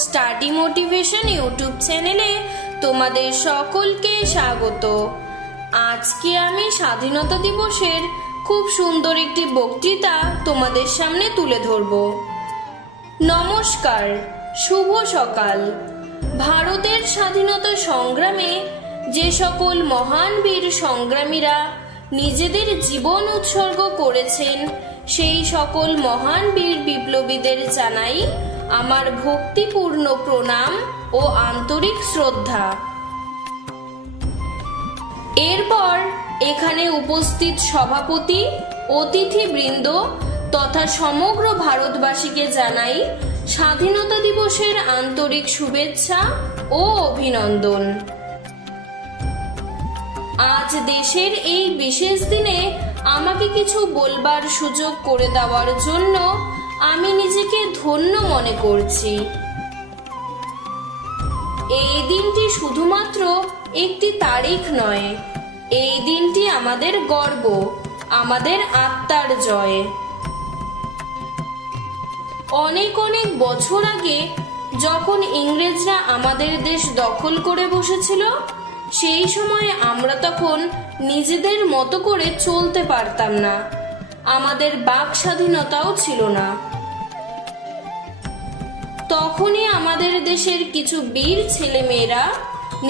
Study motivation YouTube চ্যানেলে তোমাদের সকলকে স্বাগত। আজকে আমি স্বাধীনতা দিবসের খুব সুন্দর একটি বক্তৃতা তোমাদের সামনে তুলে ধরব। নমস্কার, শুভ সকাল। ভারতের স্বাধীনতা সংগ্রামে যে সকল মহান বীর সংগ্রামীরা নিজেদের জীবন উৎসর্গ করেছেন, সেই সকল মহান বীর বিপ্লবীদের জানাই আমার ভক্তিপূর্ণ প্রণাম ও আন্তরিক শ্রদ্ধা। এরপর এখানে উপস্থিত সভাপতি, অতিথিবৃন্দ তথা সমগ্র ভারতবাসীকে জানাই স্বাধীনতা দিবসের আন্তরিক শুভেচ্ছা ও অভিনন্দন। আজ দেশের এই বিশেষ দিনে আমাকে কিছু বলবার সুযোগ করে দেওয়ার জন্য আমি নিজেকে ধন্য মনে করছি। এই দিনটি শুধুমাত্র একটি তারিখ নয়, এই দিনটি আমাদের গর্ব, আমাদের আত্মার জয়। অনেক অনেক বছর আগে যখন ইংরেজরা আমাদের দেশ দখল করে বসেছিল, সেই সময় আমরা তখন নিজেদের মতো করে চলতে পারতাম না, আমাদের বাক স্বাধীনতাও ছিল না। তখনই আমাদের দেশের কিছু বীর ছেলেমেয়েরা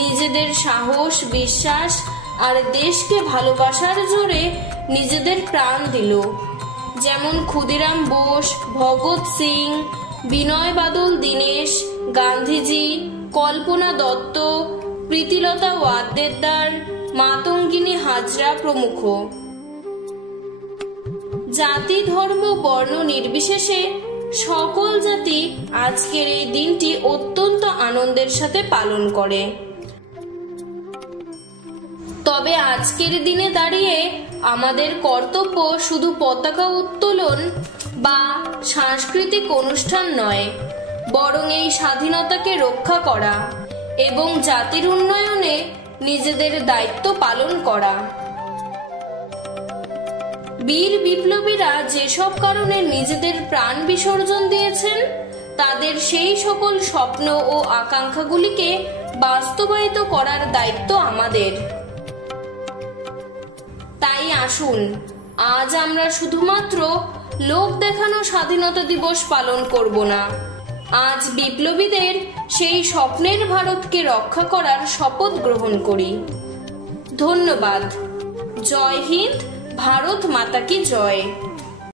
নিজেদের সাহস, বিশ্বাস আর দেশকে ভালোবাসার জোরে নিজেদের প্রাণ দিল। যেমন ক্ষুদিরাম বোস, ভগৎ সিং, বিনয় বাদল দীনেশ, গান্ধীজি, কল্পনা দত্ত, প্রীতিলতা ওয়াদ্দেদার, মাতঙ্গিনী হাজরা প্রমুখ। জাতি, ধর্ম, বর্ণ নির্বিশেষে সকল জাতি আজকের এই দিনটি অত্যন্ত আনন্দের সাথে পালন করে। তবে আজকের দিনে দাঁড়িয়ে আমাদের কর্তব্য শুধু পতাকা উত্তোলন বা সাংস্কৃতিক অনুষ্ঠান নয়, বরং এই স্বাধীনতাকে রক্ষা করা এবং জাতির উন্নয়নে নিজেদের দায়িত্ব পালন করা। বীর বিপ্লবীরা যেসব কারণে নিজেদের প্রাণ বিসর্জন দিয়েছেন, তাদের সেই সকল স্বপ্ন ও আকাঙ্ক্ষাগুলিকে বাস্তবায়িত করার দায়িত্ব আমাদের। তাই আসুন, আজ আমরা শুধুমাত্র লোক দেখানো স্বাধীনতা দিবস পালন করব না, আজ বিপ্লবীদের সেই স্বপ্নের ভারতকে রক্ষা করার শপথ গ্রহণ করি। ধন্যবাদ। জয় হিন্দ, ভারত মাতা কি জয়।